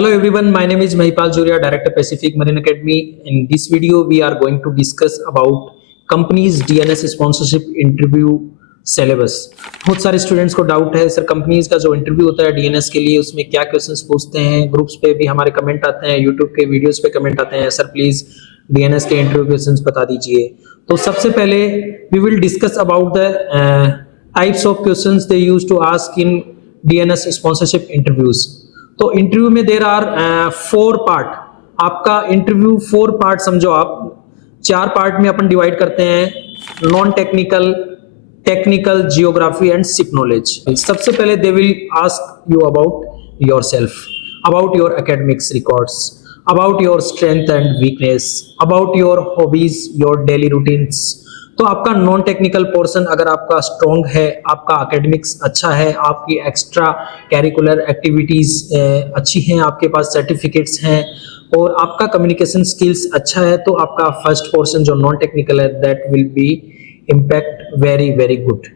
Hello everyone, my name is Mahipal Juria, Director Pacific Marine Academy. In this video, we are going to discuss about companies DNS sponsorship interview syllabus. बहुत सारे students को doubt है sir companies का जो interview होता है DNS के लिए उसमें क्या क्वेश्चंस पूछते हैं। ग्रुप्स पे भी हमारे कमेंट आते हैं, यूट्यूब के वीडियोस पे कमेंट आते हैं, सर प्लीज डीएनएस के इंटरव्यू क्वेश्चंस बता दीजिए। तो सबसे पहले we will discuss about the types of questions they use to ask in DNS sponsorship interviews. तो इंटरव्यू में देर आर 4 पार्ट। आपका इंटरव्यू 4 पार्ट समझो आप, 4 पार्ट में अपन डिवाइड करते हैं, non technical, technical, geography and ship knowledge. सबसे पहले they will ask you about yourself, about your academics records, about your strength and weakness, about your hobbies, your daily routines. तो आपका नॉन टेक्निकल पोर्शन अगर आपका strong है, आपका academics अच्छा है, आपकी एक्स्ट्रा कैरिकुलर एक्टिविटीज अच्छी हैं, आपके पास सर्टिफिकेट्स हैं और आपका कम्युनिकेशन स्किल्स अच्छा है, तो आपका फर्स्ट पोर्शन जो नॉन टेक्निकल है that will be impact very very good.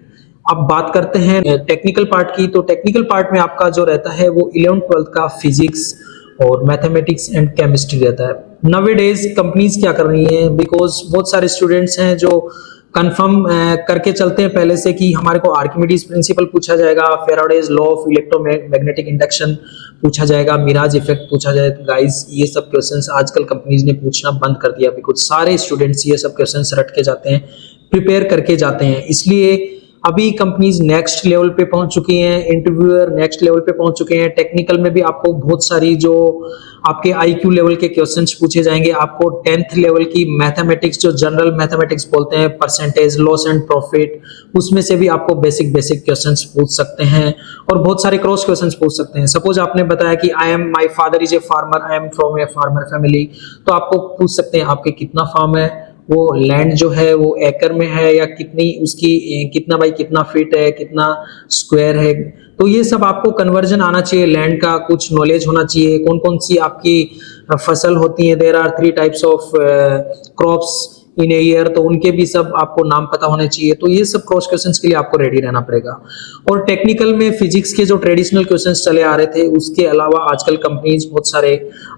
अब बात करते हैं टेक्निकल पार्ट की। तो टेक्निकल पार्ट में आपका जो रहता है वो 11th-12th का फिजिक्स और मैथमेटिक्स एंड केमिस्ट्री रहता है। नवेडेज कंपनीज क्या कर रही हैं, बिकॉज बहुत सारे स्टूडेंट्स हैं जो कंफर्म करके चलते हैं पहले से कि हमारे को आर्किमिडीज प्रिंसिपल पूछा जाएगा, Faraday's law of electromagnetic induction पूछा जाएगा, मिराज इफेक्ट पूछा जाएगा। गाइस ये सब क्वेश्चंस आजकल कंपनीज ने पूछना बंद कर दिया, बिकॉज सारे स्टूडेंट्स ये सब क्वेश्चंस रट के जाते हैं, प्रिपेयर करके जाते हैं। इसलिए अभी कंपनीज नेक्स्ट लेवल पे पहुंच चुकी हैं, इंटरव्यूअर नेक्स्ट लेवल पे पहुंच चुके हैं। टेक्निकल में भी आपको बहुत सारी जो आपके आईक्यू लेवल के क्वेश्चंस पूछे जाएंगे। आपको 10th लेवल की मैथमेटिक्स, जो जनरल मैथमेटिक्स बोलते हैं, परसेंटेज, लॉस एंड प्रॉफिट, उसमें से भी आपको बेसिक क्वेश्चंस पूछ सकते हैं और बहुत सारे क्रॉस क्वेश्चंस पूछ सकते हैं। सपोज आपने बताया कि I am, my father is a farmer, I am from a farmer family, तो आपको पूछ सकते हैं आपके कितना फार्म है, वो लैंड जो है वो एकड़ में है या कितनी उसकी कितना बाई कितना फीट है, कितना स्क्वायर है। तो ये सब आपको कन्वर्जन आना चाहिए, लैंड का कुछ नॉलेज होना चाहिए, कौन कौन सी आपकी फसल होती है। There are 3 types of crops in a year, तो उनके भी सब आपको नाम पता होने चाहिए। तो ये सब क्रॉस क्वेश्चंस के लिए आपको रेडी रहना पड़ेगा। और टेक्निकल में फिजिक्स के जो ट्रेडिशनल क्वेश्चंस चले आ रहे थे, उसके अलावा आजकल कंपनीज बहुत सारे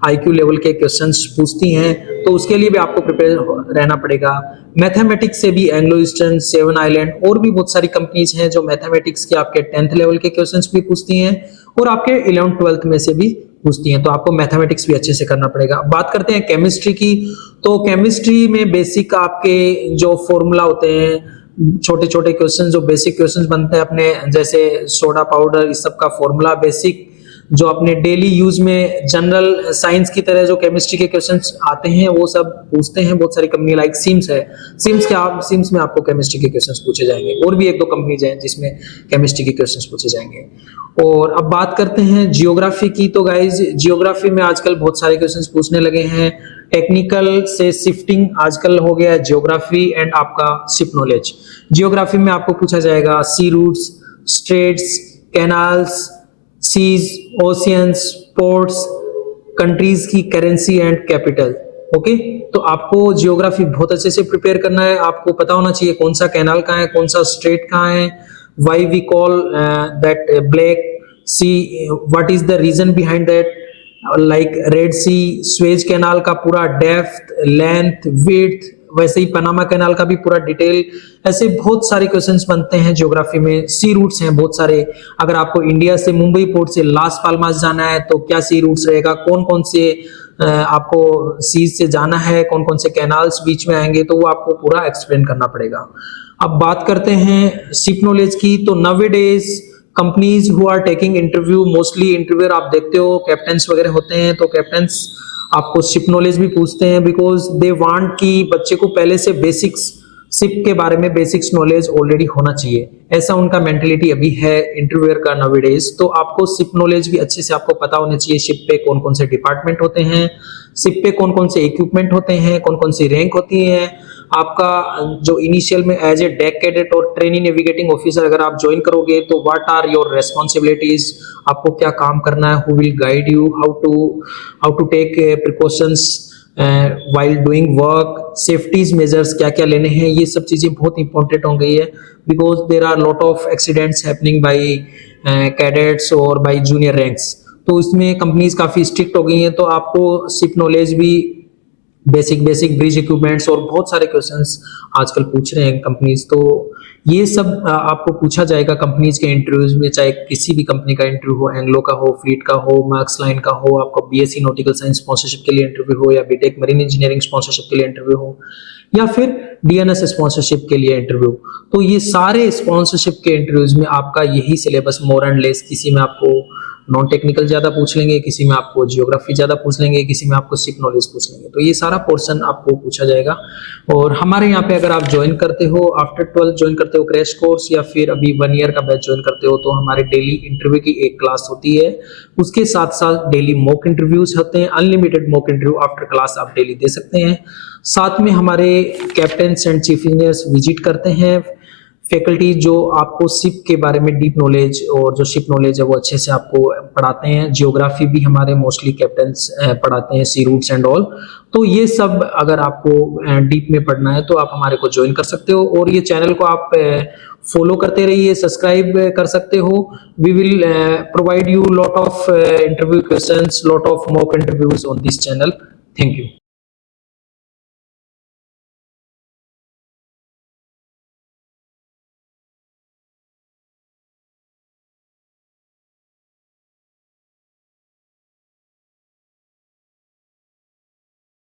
आईक्यू लेवल के क्वेश्चंस पूछती हैं, तो उसके लिए भी आपको प्रिपेयर रहना पड़ेगा। मैथमेटिक्स से भी एंग्लो ईस्टर्न, सेवन आइलैंड और भी बहुत सारी कंपनीज हैं जो मैथमेटिक्स के आपके 10th लेवल के क्वेश्चंस भी पूछती हैं और आपके 11th-12th में से भी पूछती हैं, तो आपको मैथमेटिक्स भी अच्छे से करना पड़ेगा। बात करते हैं केमिस्ट्री की। तो केमिस्ट्री में बेसिक आपके जो फॉर्मूला होते हैं, छोटे छोटे क्वेश्चन जो बेसिक क्वेश्चन बनते हैं अपने, जैसे सोडा पाउडर, इस सब का फॉर्मूला, बेसिक जो अपने डेली यूज में जनरल साइंस की तरह जो केमिस्ट्री के क्वेश्चंस आते हैं वो सब पूछते हैं बहुत सारी कंपनी, लाइक सिम्स है। सिम्स में आपको केमिस्ट्री के क्वेश्चंस पूछे जाएंगे और भी 1-2 कंपनीज हैं जिसमें केमिस्ट्री के क्वेश्चंस पूछे जाएंगे। और अब बात करते हैं जियोग्राफी की। तो गाइज जियोग्राफी में आजकल बहुत सारे क्वेश्चंस पूछने लगे हैं। टेक्निकल से शिफ्टिंग आजकल हो गया है जियोग्राफी एंड आपका शिप नॉलेज। जियोग्राफी में आपको पूछा जाएगा sea routes, straits, canals, seas, oceans, ports, countries की करेंसी एंड कैपिटल। ओके, तो आपको जियोग्राफी बहुत अच्छे से प्रिपेयर करना है। आपको पता होना चाहिए कौन सा कैनाल कहाँ है, कौन सा स्ट्रेट कहाँ है, why we call that Black Sea, what is the reason behind that, like Red Sea, Suez Canal का पूरा डेप्थ, लेंथ, विड्थ, वैसे ही पनामा कैनाल का भी पूरा डिटेल। ऐसे बहुत सारे क्वेश्चंस बनते हैं ज्योग्राफी में। सी रूट्स हैं बहुत सारे, अगर आपको इंडिया से मुंबई पोर्ट से लास पाल्मास जाना है तो क्या सी रूट्स रहेगा, कौन कौन से आपको सीज से जाना है, कौन कौन से कैनाल्स बीच में आएंगे, तो वो आपको पूरा एक्सप्लेन करना पड़ेगा। अब बात करते हैं शिप नॉलेज की। तो nowadays companies who are taking interview, mostly interviewer आप देखते हो कैप्टन्स वगैरह होते हैं, तो कैप्टन्स आपको शिप नॉलेज भी पूछते हैं, बिकॉज दे वांट कि बच्चे को पहले से बेसिक्स शिप के बारे में बेसिक्स नॉलेज ऑलरेडी होना चाहिए। ऐसा उनका मेंटेलिटी अभी है इंटरव्यूअर का नवेडेज। तो आपको शिप नॉलेज भी अच्छे से आपको पता होनी चाहिए, शिप पे कौन कौन से डिपार्टमेंट होते हैं, शिप पे कौन कौन से इक्विपमेंट होते हैं, कौन कौन सी रैंक होती है। आपका जो इनिशियल में एज ए डेक कैडेट और ट्रेनी नेविगेटिंग ऑफिसर अगर आप ज्वाइन करोगे तो व्हाट आर योर रेस्पॉन्सिबिलिटीज, आपको क्या काम करना है, who will guide you, how to take precautions while doing work, safeties measures क्या क्या लेने हैं, ये सब चीजें बहुत इंपॉर्टेंट हो गई है, because there are lot of accidents happening by cadets और बाई जूनियर रैंक्स। तो इसमें कंपनीज काफी स्ट्रिक्ट हो गई हैं, तो आपको शिप नॉलेज भी, बेसिक ब्रिज इक्विपमेंट्स और बहुत सारे क्वेश्चंस आजकल पूछ रहे हैं कंपनीज। तो ये सब आपको पूछा जाएगा कंपनीज के इंटरव्यूज में, चाहे किसी भी कंपनी का इंटरव्यू हो, एंग्लो का हो, फ्लीट का हो, मैक्स लाइन का हो, आपका बीएससी नॉटिकल साइंस स्पॉन्सरशिप के लिए इंटरव्यू हो, या बीटेक मरीन इंजीनियरिंग स्पॉन्सरशिप के लिए इंटरव्यू हो, या फिर डीएनएस स्पॉन्सरशिप के लिए इंटरव्यू। तो ये सारे स्पॉन्सरशिप के इंटरव्यूज में आपका यही सिलेबस मोर एंड लेस, किसी में आपको नॉन टेक्निकल ज्यादा पूछ लेंगे, किसी में आपको जियोग्राफी ज्यादा पूछ लेंगे, किसी में आपको शिप नॉलेज पूछ लेंगे। तो ये सारा पोर्शन आपको पूछा जाएगा। और हमारे यहाँ पे अगर आप ज्वाइन करते हो, आफ्टर 12 ज्वाइन करते हो क्रैश कोर्स, या फिर अभी 1 ईयर का बैच ज्वाइन करते हो, तो हमारे डेली इंटरव्यू की एक क्लास होती है। उसके साथ साथ डेली मॉक इंटरव्यूज होते हैं, unlimited mock interview after class आप डेली दे सकते हैं। साथ में हमारे captains and chief engineers visit करते हैं, फैकल्टी जो आपको शिप के बारे में डीप नॉलेज, और जो शिप नॉलेज है वो अच्छे से आपको पढ़ाते हैं। जियोग्राफी भी हमारे मोस्टली कैप्टन्स पढ़ाते हैं, सी रूट्स एंड ऑल। तो ये सब अगर आपको डीप में पढ़ना है तो आप हमारे को ज्वाइन कर सकते हो, और ये चैनल को आप फॉलो करते रहिए, सब्सक्राइब कर सकते हो। We will provide you lot of interview questions, lot of mock interviews on this channel. Thank you.